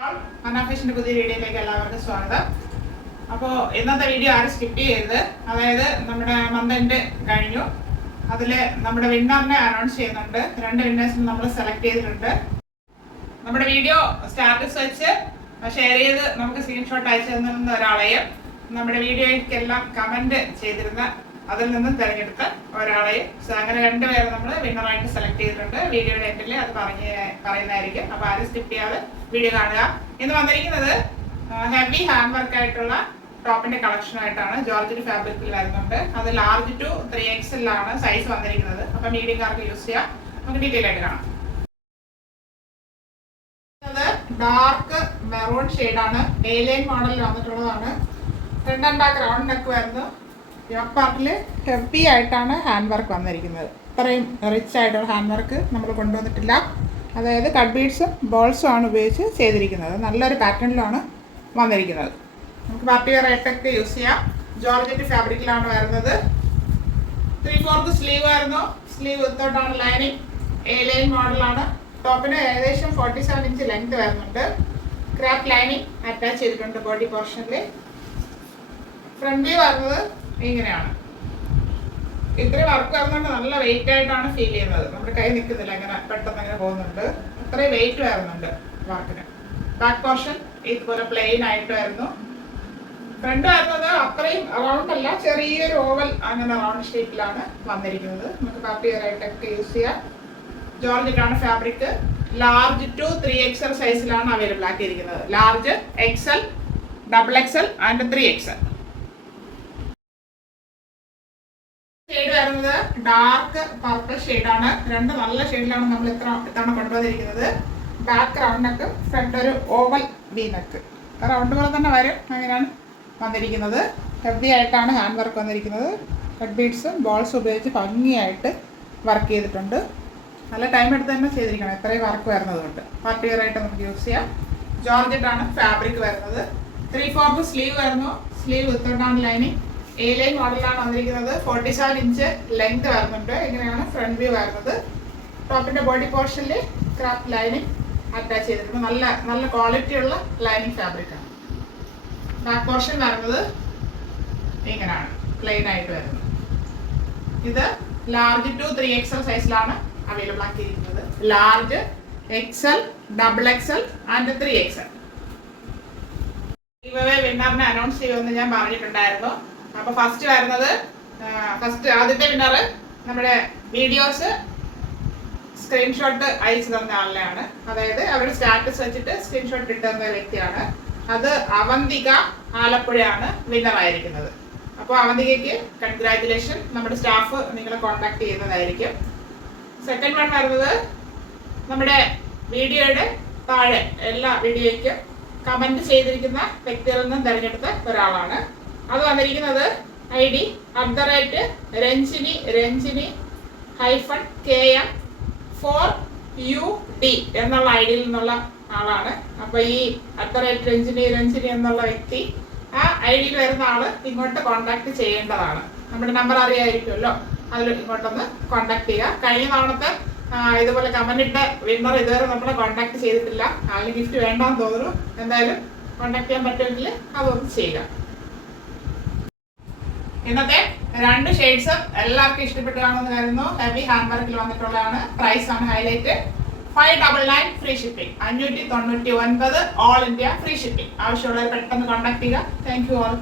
അനാഫിഷിന്റെ പുതിയ വീഡിയോയിലേക്ക് എല്ലാവർക്കും സ്വാഗതം. അപ്പോൾ ഇന്നത്തെ വീഡിയോ ആരും സ്കിപ്പ് ചെയ്യരുത്. അതായത് നമ്മുടെ മന്ത് എൻഡ് കഴിഞ്ഞു. അതിൽ നമ്മുടെ വിന്നറിനെ അനൗൺസ് ചെയ്യുന്നുണ്ട്. 2 വിന്നേഴ്സിന് നമ്മൾ സെലക്ട് ചെയ്തിട്ടുണ്ട്. നമ്മുടെ വീഡിയോ സ്റ്റാറ്റസ് വെച്ച് ഷെയർ ചെയ്ത് നമുക്ക് സ്ക്രീൻഷോട്ട് അയച്ചു തന്നിരുന്ന ഒരാളെയും നമ്മുടെ വീഡിയോയ്ക്കെല്ലാം കമന്റ് ചെയ്തിരുന്ന അതിൽ നിന്നും തിരഞ്ഞെടുത്ത ഒരാളെയും അങ്ങനെ 2 പേരെ നമ്മൾ വിന്നറായിട്ട് സെലക്ട് ചെയ്തിട്ടുണ്ട്. വീഡിയോയുടെ എൻഡിൽ അത് പറയുന്നതായിരിക്കും. അപ്പോൾ ആരും സ്കിപ്പ് ചെയ്യാതെ വീഡിയോ കാണുക. ഇന്ന് വന്നിരിക്കുന്നത് ഹെവി ഹാൻഡ് വർക്ക് ആയിട്ടുള്ള ടോപ്പിന്റെ കളക്ഷനായിട്ടാണ്. ജോർജറ്റ് ഫാബ്രിക്കിൽ വരുന്നുണ്ട്. അത് ലാർജ് ടു 3XL ആണ് സൈസ് വന്നിരിക്കുന്നത്. അപ്പം മീഡിയംകാർക്ക് യൂസ് ചെയ്യാം. നമുക്ക് ഡീറ്റെയിൽ ആയിട്ട് കാണാം. ഡാർക്ക് മെറൂൺ ഷെയ്ഡാണ്. എ-ലൈൻ മോഡലിൽ വന്നിട്ടുള്ളതാണ്. Front and back round neck വരുന്നു. യോക്ക് പാർട്ടിൽ ഹെവി ആയിട്ടാണ് ഹാൻഡ് വർക്ക് വന്നിരിക്കുന്നത്. ഇത്രയും റിച്ച് ആയിട്ടുള്ള ഹാൻഡ് വർക്ക് നമ്മൾ കൊണ്ടുവന്നിട്ടില്ല. അതായത് കട്ട് ബീഡ്സും ബോൾസും ആണ് ഉപയോഗിച്ച് ചെയ്തിരിക്കുന്നത്. നല്ലൊരു പാറ്റേണിലാണ് വന്നിരിക്കുന്നത്. നമുക്ക് പാർട്ടി വെയർ ആയിട്ടൊക്കെ യൂസ് ചെയ്യാം. ജോർജറ്റ് ഫാബ്രിക്കിലാണ് വരുന്നത്. 3/4 സ്ലീവ് ആയിരുന്നു. Sleeve വിത്തോട്ടാണ് lining. എ-ലൈൻ മോഡലാണ്. ടോപ്പിന് ഏകദേശം 47 ഇഞ്ച് ലെങ്ത് വരുന്നുണ്ട്. ക്രാപ്പ് ലൈനിങ് അറ്റാച്ച് ചെയ്തിട്ടുണ്ട് ബോഡി പോർഷനിൽ. ഫ്രണ്ട് വ്യൂ വരുന്നത് ഇങ്ങനെയാണ്. ഇത്രയും വർക്ക് വരുന്നുണ്ട്. നല്ല വെയിറ്റ് ആയിട്ടാണ് ഫീൽ ചെയ്യുന്നത്. നമ്മുടെ കൈ നിൽക്കുന്നില്ല, അങ്ങനെ പെട്ടെന്ന് അങ്ങനെ പോകുന്നുണ്ട്. അത്രയും വെയിറ്റ് വരുന്നുണ്ട് വർക്കിന്. ബാക്ക് പോർഷൻ ഇതുപോലെ പ്ലെയിൻ ആയിട്ട് വരുന്നു. ഫ്രണ്ട് വരുന്നത് അത്രയും റൗണ്ട് അല്ല, ചെറിയൊരു ഓവൽ അങ്ങനെ റൗണ്ട് ഷേപ്പിലാണ് വന്നിരിക്കുന്നത്. നമുക്ക് പാർട്ടി വെയർ ആയിട്ടൊക്കെ യൂസ് ചെയ്യാം. ജോർജറ്റാണ് ഫാബ്രിക്. ലാർജ് ടു 3XL സൈസിലാണ് അവൈലബിൾ ആക്കിയിരിക്കുന്നത്. Large, XL, XXL and 3XL. Shade വരുന്നത് ഡാർക്ക് പർപ്പിൾ ഷെയ്ഡാണ്. 2 നല്ല ഷെയ്ഡിലാണ് നമ്മൾ ഇത്തവണ കൊണ്ടുവന്നിരിക്കുന്നത്. ബാക്ക് റൗണ്ട് നെക്ക്, ഫ്രണ്ട് ഒരു ഓവൽ വി നെക്ക്. റൗണ്ട് പോലെ തന്നെ വരും. അങ്ങനെയാണ് വന്നിരിക്കുന്നത്. ഹെവി ആയിട്ടാണ് ഹാൻഡ് വർക്ക് വന്നിരിക്കുന്നത്. കട്ട് ബീഡ്സും ബോൾസും ഉപയോഗിച്ച് ഭംഗിയായിട്ട് വർക്ക് ചെയ്തിട്ടുണ്ട്. നല്ല ടൈം എടുത്ത് തന്നെ ചെയ്തിരിക്കണം, ഇത്രയും വർക്ക് വരുന്നത് കൊണ്ട്. പാർട്ടി വെയർ ആയിട്ട് നമുക്ക് യൂസ് ചെയ്യാം. ജോർജറ്റാണ് ഫാബ്രിക് വരുന്നത്. 3/4 സ്ലീവ് വരുന്നു. Sleeve വിത്തോട്ടാണ് lining. എ-ലൈൻ മോഡലാണ് വന്നിരിക്കുന്നത്. 47 ഇഞ്ച് ലെങ്ത് വരുന്നുണ്ട്. ഇങ്ങനെയാണ് ഫ്രണ്ട് വ്യൂ വരുന്നത്. ടോപ്പിന്റെ ബോഡി പോർഷനിൽ ക്രാപ്പ് ലൈനിങ് അറ്റാച്ച് ചെയ്തിട്ടുണ്ട്. നല്ല ക്വാളിറ്റി ഉള്ള ലൈനിങ് ഫാബ്രിക്കാണ്. ബാക്ക് പോർഷൻ വരുന്നത് ഇങ്ങനെയാണ്, പ്ലെയിൻ ആയിട്ട് വരുന്നത്. ഇത് ലാർജ് ടു 3XL സൈസിലാണ് അവൈലബിൾ ആക്കിയിരിക്കുന്നത്. Large, XL, XXL and 3XL. ഇവയെ വിന്നറിനെ അനൗൺസ് ചെയ്യുമെന്ന് ഞാൻ പറഞ്ഞിട്ടുണ്ടായിരുന്നു. അപ്പോൾ ആദ്യത്തെ വിന്നർ നമ്മുടെ വീഡിയോസ് സ്ക്രീൻഷോട്ട് അയച്ചു തന്ന ആളിനെയാണ്. അതായത് അവരുടെ സ്റ്റാറ്റസ് വെച്ചിട്ട് സ്ക്രീൻഷോട്ട് ഇട്ടുന്ന വ്യക്തിയാണ്. അത് അവന്തിക ആലപ്പുഴയാണ് വിന്നർ ആയിരിക്കുന്നത്. അപ്പോൾ അവന്തികയ്ക്ക് കൺഗ്രാറ്റുലേഷൻ. നമ്മുടെ സ്റ്റാഫ് നിങ്ങളെ കോൺടാക്ട് ചെയ്യുന്നതായിരിക്കും. സെക്കൻഡ് വൺ വരുന്നത് നമ്മുടെ വീഡിയോയുടെ താഴെ എല്ലാ വീഡിയോയ്ക്കും കമന്റ് ചെയ്തിരിക്കുന്ന വ്യക്തികളിൽ നിന്നും തിരഞ്ഞെടുത്ത ഒരാളാണ്. അത് വന്നിരിക്കുന്നത് ID @Renjini_KM4UD എന്നുള്ള ഐഡിയിൽ നിന്നുള്ള ആളാണ്. അപ്പൊ ഈ @Renjini എന്നുള്ള വ്യക്തി, ആ ഐഡിയിൽ വരുന്ന ആള് ഇങ്ങോട്ട് കോൺടാക്ട് ചെയ്യേണ്ടതാണ്. നമ്മുടെ നമ്പർ അറിയായിരിക്കുമല്ലോ, അതിൽ ഇങ്ങോട്ടൊന്ന് കോൺടാക്ട് ചെയ്യുക. കഴിഞ്ഞ തവണത്തെ ഇതുപോലെ കമന്റ് ഇട്ട വിന്നർ ഇതുവരെ നമ്മളെ കോൺടാക്ട് ചെയ്തിട്ടില്ല. ആളിന് ഗിഫ്റ്റ് വേണ്ടാന്ന് തോന്നുന്നു. എന്തായാലും കോൺടാക്ട് ചെയ്യാൻ പറ്റുമെങ്കിൽ അതൊന്ന് ചെയ്യുക. ഇന്നത്തെ 2 ഷെയ്ഡ്സും എല്ലാവർക്കും ഇഷ്ടപ്പെട്ടു കാണുമെന്ന് കരുതുന്നു. ഹെവി ഹാൻഡ് വർക്കിൽ വന്നിട്ടുള്ളതാണ്. പ്രൈസ് ആണ് highlight. 599 free shipping. 599 all India free shipping. ആവശ്യമുള്ളവർ പെട്ടെന്ന് കോൺടാക്ട് ചെയ്യുക. Thank you all.